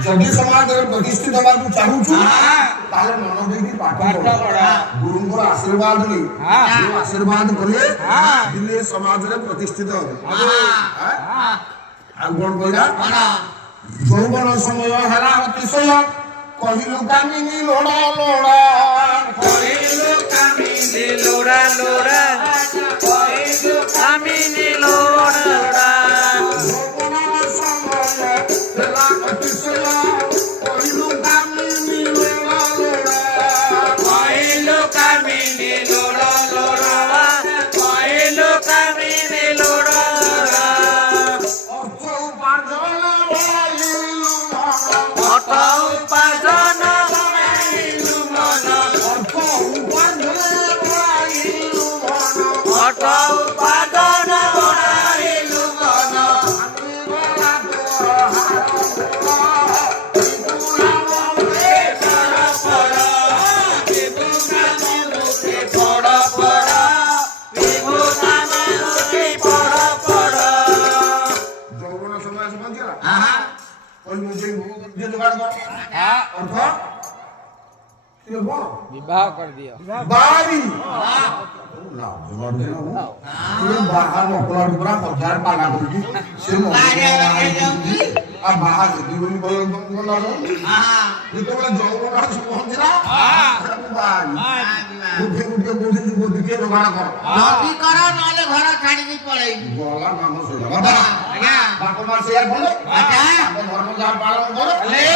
जदि समाज रे प्रतिष्ठित होबा को चाहू छु ताले मन देकी पाठ पढ़ा गुरुंकर आशीर्वाद ले जो आशीर्वाद कले दिले समाज रे प्रतिष्ठित हो आ कोन कहला যৌবন সময় হেলা অতিশয় কহিলু কামিনী লোড়া লোড়া কহিলু কামিনী লোড়া লোড়া কহিলু কামিনী লোড়া লোড়া যৌবন সময় হেলা অতিশয় কহিলু কামিনী লোড়া লোড়া কহিলু কামিনী লোড়া লোড়া কহিলু কামিনী লোড়া লোড়া অর্থ উপার্জন অর্থ উপার্জন বাড়াইলু মন অর্থ উপার্জন অর্থ উপার্জন বাড়াইলু মন যৌবন সময় এসে পৌঁছলা ওই যে জোগাড় কর অর্থ কি বলবো विवाह कर दिया बारी ना जवाब देना हो ये बाहर मकला डुबरा हजार पाना करगी से अब बाहर जीवन को ना हां ये तो बड़ा जौवन से पहुंचला बारी उठे बोल के जोगाड़ कर जल्दी करो नाले घर छाड़ी नहीं पड़ेगी बोला नाम सोला बाबा आज्ञा बाप मार से यार बोले अच्छा धर्म जा पालन करो ले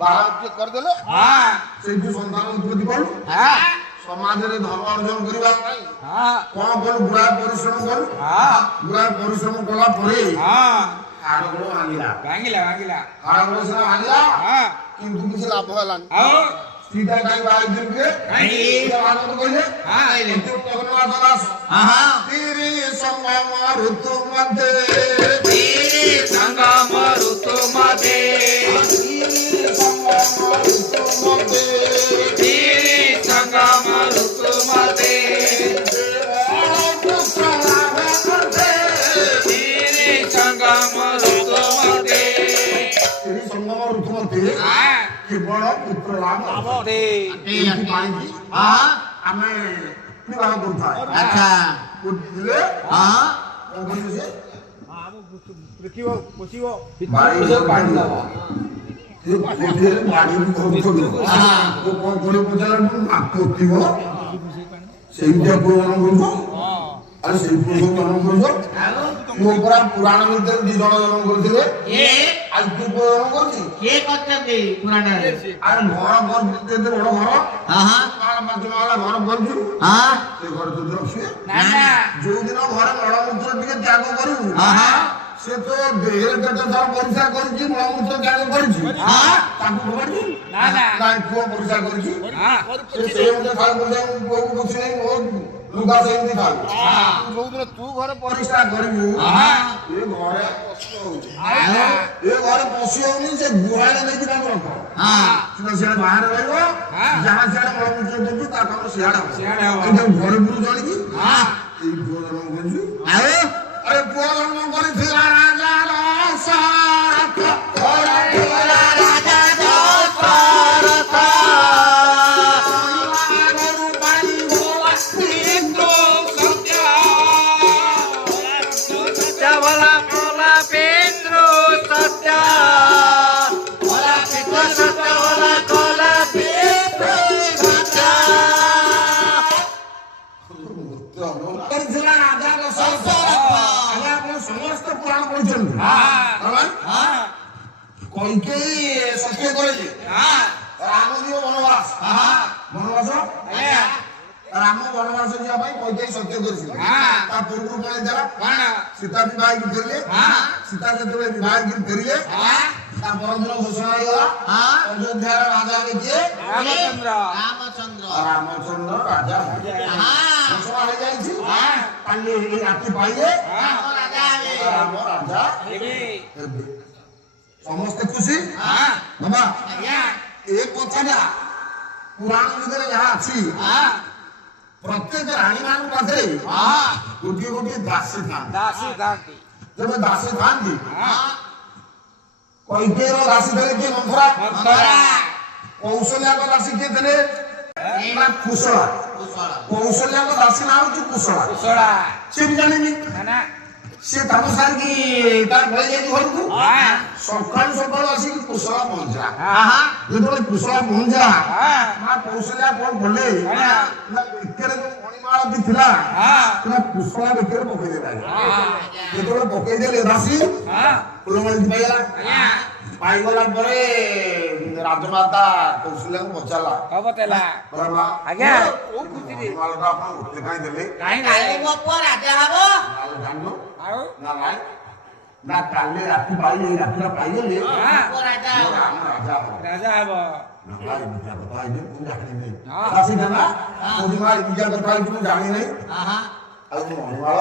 बाहर के कर देले हां से जो संतान उत्पत्ति करू हां समाज रे धर्म अर्जन करिबा नहीं हां कोन कोन गुड़ा परिश्रम करू हां गुड़ा परिश्रम कला परे हां हाड़गो आनिला वांगिला वांगिला हाड़गो से आनिला हां किंतु किसी लाभ हलान आओ सीधा काई बाई दिन के नहीं वाला तो कहले हां तो कहना दलास हां तेरे संगम ऋतु मध्ये तेरे संगम ऋतु मध्ये तेरे संगम ऋतु मध्ये तेरे संगम ऋतु मध्ये तेरी संगम ऋतु मध्ये हां केवल पुत्र लाभ ते हां आमे विवाह करता है अच्छा बुझले हां कौन बोले से देखियो पोछियो बाड़ी पानी दवा ये कोठे बाड़ी भी करो तो हां वो कौन बोले पूछला आकोती हो सेइजा पुराण बोलबो अरे सेइ पुराण बोलबो मो पूरा पुराण भीतर दी जण जण करथिले ये आज तू पुराण करथि ये करते पुराण रे अरे घर घर दे दे बड़ घर हां हां माल पांच माला घर करछु हां से घर तो रखिए ना ना जो दिन घर मलमूत्र टिके त्याग करू हां हां से तो देहर कटा तार परीक्षा करछि मलमूत्र त्याग करछि हां ताकू खबरछि ना ना ना को परीक्षा करछि हां से मते खाल परीक्षा को कुछ नहीं वो लुगा से नहीं खाल जो दिन तू घर परीक्षा करबू हां ये घरे पशु होछि ना ये घरे पशु होनी से गुहाले नहीं किना रख हां सीधा सीधा बाहर रहइबो हां जहां सियाड़ा मलमूत्र देबू ता काम सियाड़ा सियाड़ा हो। কিন্তু ঘরে পুরো জানি কি हां এই পুরো জন্ম করছি आओ আরে পুরো জন্ম করেছিল রাজা রসারথ করেছিল রাজা दशरथ গরু পানি গোয়া इंद्र सत्य चावला मोला पेंद्र सत्य बोला पिता सत्य बोला कोला पिता सत्य করেছিল রাজা রসারথ আমি আপনার সমস্ত পুরাণ পড়ছেন हां হ্যাঁ কইকেই সত্য করেছে हां রাম দিও বনবাস हां বনবাস आया রাম বনবাস ଯିବା ପାଇଁ কইকেই সত্য করেছিল हां ତା ପୂର୍ବରୁ କଣ ହେଇଥିଲା कौन ସୀତା ବିବାହ କି ଫେରିଲେ हां ସୀତା ଯେତେବେଳେ ବିବାହ କି ଫେରିଲେ हां ତା ପରଦିନ ଘୋଷଣା ହେଇଗଲା हां ଅଯୋଧ୍ୟାର ରାଜା କିଏ रामचंद्र रामचंद्र ରାମଚନ୍ଦ୍ର ରାଜା हां ଘୋଷଣା ହେଇଯାଇଛି हां କାଲି ଏଇ ରାତି ପାଇଲେ हां राजा रे ରାମ ରାଜା एबे ହେବେ ସମସ୍ତେ ଖୁସି हां ବାବା आया ଏ କଥାଟା ପୁରାଣ ଭିତରେ ଯାହା ଅଛି हां ପ୍ରତ୍ୟେକ ରାଣୀ ମାନଙ୍କ ପାଖରେ हां ଗୋଟିଏ ଗୋଟିଏ ଦାସୀ ଥାନ୍ତି दासी दासी ଯେବେ ଦାସୀ ଥାନ୍ତି हां କୈକେୟୀର ଦାସୀ ଥିଲେ କିଏ? ମନ୍ଥରା। ମନ୍ଥରା। କୌଶଲ୍ୟାଙ୍କ ଦାସୀ କିଏ ଥିଲେ? ନା କୁଶଳା। କୁଶଳ। କୌଶଲ୍ୟାଙ୍କ ଦାସୀ ନାଁ ହଉଛି କୁଶଳା। କୁଶଳା। ସେ ବି ଜାଣିନି। ନା ସେ କାମ ସାରିକି ତାର ପଳେଇ ଯାଇଛି ଘରକୁ। ହଁ ସକାଳୁ ସକାଳୁ ଆସିକି କୁଶଳା ପହଞ୍ଚିଲା। ହଁ ଯେତେବେଳେ କୁଶଳା ପହଞ୍ଚିଲା ହଁ ମା କୌଶଲ୍ୟା କଣ କଲେ କଣ? ନା ବେକରେ ଯୋଉ ମଣିମାଳ ବି ଥିଲା ହଁ ସେଟା କୁଶଳା ବେକରେ ପକେଇଦେଲା। ହଁ ଯେତେବେଳେ ପକେଇଦେଲେ ଦାସୀ ହଁ ଫୁଲମାଳି ପାଇଗଲା। ଆଜ୍ଞା ପାଇଗଲା ପରେ ରାଜମାତା କୌଶଲ୍ୟାକୁ ପଚାରିଲା, କବ ତେଲା କହିଲା, ମା ଆଜ୍ଞା ମଣିମାଳଟା ଆପଣ ଉଠେଇ କାହିଁ ଦେଲେ? କାହିଁ କାଲି ନାଇଁ ମୋ ପୁଅ ରାଜା ହବ। ଆଉ ଜାଣିନୁ? ଆଉ ନା ନାଇଁ ନା କାଲି ରାତି ପାଇଲେ ଏଇ ରାତିଟା ପାଇଗଲେ ହଁ ପୁଅ ରାଜା ହବ। ଆମ ରାଜା ହବ। ରାଜା ହବ ନା ଭାଇ ଏମିତିଆ କଥା ହେଇଛି ମୁଁ ଜାଣିନି। ହଁ। ଦାସୀ ନା କହୁଛି ମା ଏମିତିଆ କଥା ହେଇଛି ମୁଁ ଜାଣିନି। ଆହା। ଆଉ ମଣିମାଳ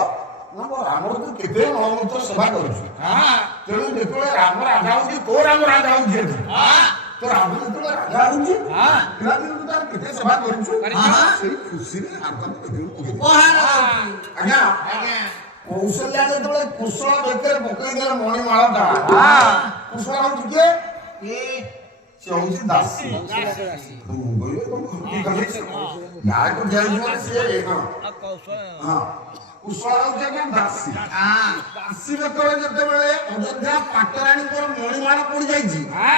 ନା ମୋ ରାମର ତୁ କେତେ ମଳମୂତ୍ର ସେବା କରୁଛୁ। ହଁ ତେଣୁ ଯେତେବେଳେ ରାମ ରାଜା ହଉଛି କୋଉ ରାମ ରାଜା ହଉଛି ଏଠି? ତ ରାମ ଯେତେବେଳେ ରାଜା ହଉଛି ହଁ ପିଲାଦିନୁ ତୁ ତାର କେତେ ସେବା କରିଛୁ। କରିଛୁ। ସେଇ ଖୁସିରେ ହାତକୁ ପକେଇଦେଲୁ। ଉପହାର ଦଉଛି। ଆଜ୍ଞା ଆଜ୍ଞା। କୌଶଲ୍ୟା ଯେତେବେଳେ କୁଶଳ ବେକରେ ପକେଇଦେଲେ ମଣିମାଳଟା ହଁ କୁଶଳ ହଉଛି କିଏ? କିଏ? ସେ ହଉଛି ଦାସୀ। ମୁଁ କହିଲି ତମ ଖୁସି କଲେ ଗାଁକୁ ଯାଇଛୁ ମାନେ ସିଏ ହଁ ହଁ କୁଶଳ ହଉଛି ଆଜ୍ଞା ଦାସୀ। ହଁ। ଦାସୀ ବେକରେ ଯେତେବେଳେ ଅଯୋଧ୍ୟା ପାଟରାଣୀଙ୍କର ମଣିମାଳ ପଡିଯାଇଛି ହଁ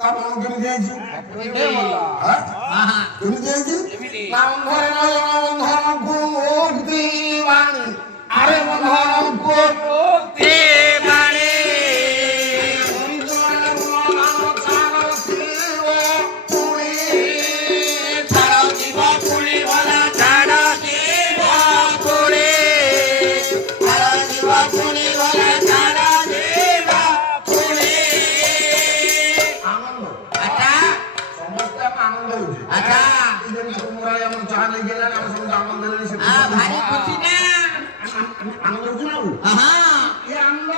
ତା ମନ କେମିତି ଯାଇଛି? କେତେ ଭଲ ଆଁ? ଆହା। କେମିତି ଯାଇଛି? କେମିତି? ନା ଅନ୍ଧରେ ନୟନ ବନ୍ଧନକୁ ମୁକ୍ତି ବାଣୀ ଆରେ ବନ୍ଧନକୁ ମୁକ୍ତି ବାଣୀ ଛାଡ଼ ଯିବ ପୁଣି ଭଲା ଛାଡ଼ ଯିବ ପୁଣି ଛାଡ଼ ଯିବ ପୁଣି ଭଲା ଛାଡ଼ ଯିବ ପୁଣି ଆନନ୍ଦ ଆଚ୍ଛା। ସମସ୍ତେ ଆମେ ଆନନ୍ଦ ହଉଛେ। ଆଚ୍ଛା। ଏଇ ଯେ ମୁରାଇ ଆମର ଚାହା ନେଇକି ଗଲାଣି ଆମେ ସମସ୍ତେ ଆନନ୍ଦ ହେଲେଣି ସେ ଆ ଭାରି ଖୁସି ନା। ଆନନ୍ଦ ହଉଛି ନା ଆଉ? ଆହା। ଏ ଆନନ୍ଦ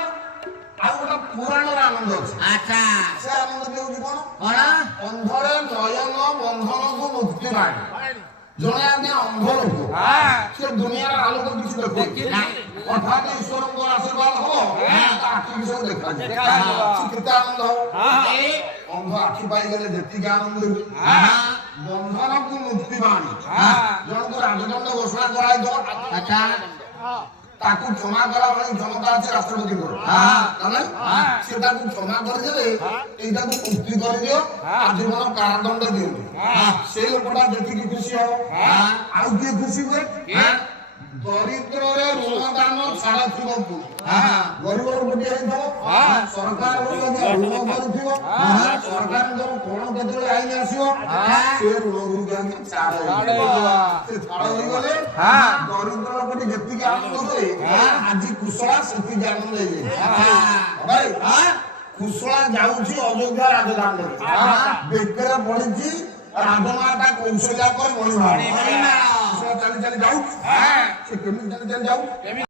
ଆଉ ଗୋଟେ ପୁରାଣର ଆନନ୍ଦ ଅଛି। ଆଚ୍ଛା। ସେ ଆନନ୍ଦ ବି ହଉଛି କଣ? କଣ? ଅନ୍ଧରେ ନୟନ ବନ୍ଧନକୁ ମୁକ୍ତି ବାଣୀ। ଜଣେ ଆଜ୍ଞା ଅନ୍ଧ ଲୋକ ହଁ ସେ ଦୁନିଆର ଆଲୋକ କିଛି ଦେଖୁନି। ଦେଖିନି। ହଠାତ୍ ଈଶ୍ୱରଙ୍କ ଆଶୀର୍ବାଦ ହବ ତା ଆଖି କି ସବୁ ଦେଖାଯିବ। ଦେଖାଯିବ। ସେ କେତେ ଆନନ୍ଦ ହବ। ହଁ ଅନ୍ଧ ଆଖି ପାଇଗଲେ ଯେତିକି ଆନନ୍ଦ ହୁଏ ଆହା। ବନ୍ଧନକୁ ମୁକ୍ତି ବାଣୀ। ହଁ ଜଣକୁ ରାଜଦଣ୍ଡ ଘୋଷଣା କରାଇଥିବ ଆଚ୍ଛା। ତାକୁ କ୍ଷମା କଲା ଭଳି କ୍ଷମତା ଅଛି ରାଷ୍ଟ୍ରପତିଙ୍କର। ତାହେଲେ ସେ ତାକୁ କ୍ଷମା କରିଦେଲେ ଏଇଟାକୁ ମୁକ୍ତି କରିଦିଅ ଆଜୀବନ କାରାଦଣ୍ଡ ଦିଅନ୍ତୁ। ସେଇ ଲୋକଟା ଯେତିକି ଖୁସି ହବ ଆଉ କିଏ ଖୁସି ହୁଏ? ଦରିଦ୍ରରେ ଋଣ ଦାନ ଛାଡ଼ ଥିବ ପୁଣି। ଗରିବର ଗୋଟିଏ ହେଇଥିବ ସରକାର ଋଣ କରିଥିବ ସରକାରଙ୍କର କଣ କେତେବେଳେ ଆଇନ ଆସିବ ସେ ଋଣ ଗୁରୁକୁ ଆଣି ଛାଡ଼ ହେଇଯିବ। ସେ ଛାଡ଼ ହେଇଗଲେ ଦରିଦ୍ର ଲୋକଟି ଯେତିକି ଆନନ୍ଦ ହୁଏ ଆଜି କୁଶଳା ସେତିକି ଆନନ୍ଦ ହେଇଯାଇଛି। କୁଶଳା ଯାଉଛି ଅଯୋଧ୍ୟା ରାଜଧାନୀରେ ବେକରେ ପଡିଛି ରାଜମାତା କୌଶଲ୍ୟାଙ୍କର ମଣିମାଳ। କୁଶଳା ଚାଲି ଚାଲି ଯାଉଛି। ସେ କେମିତି ଚାଲି ଚାଲି ଯାଉ?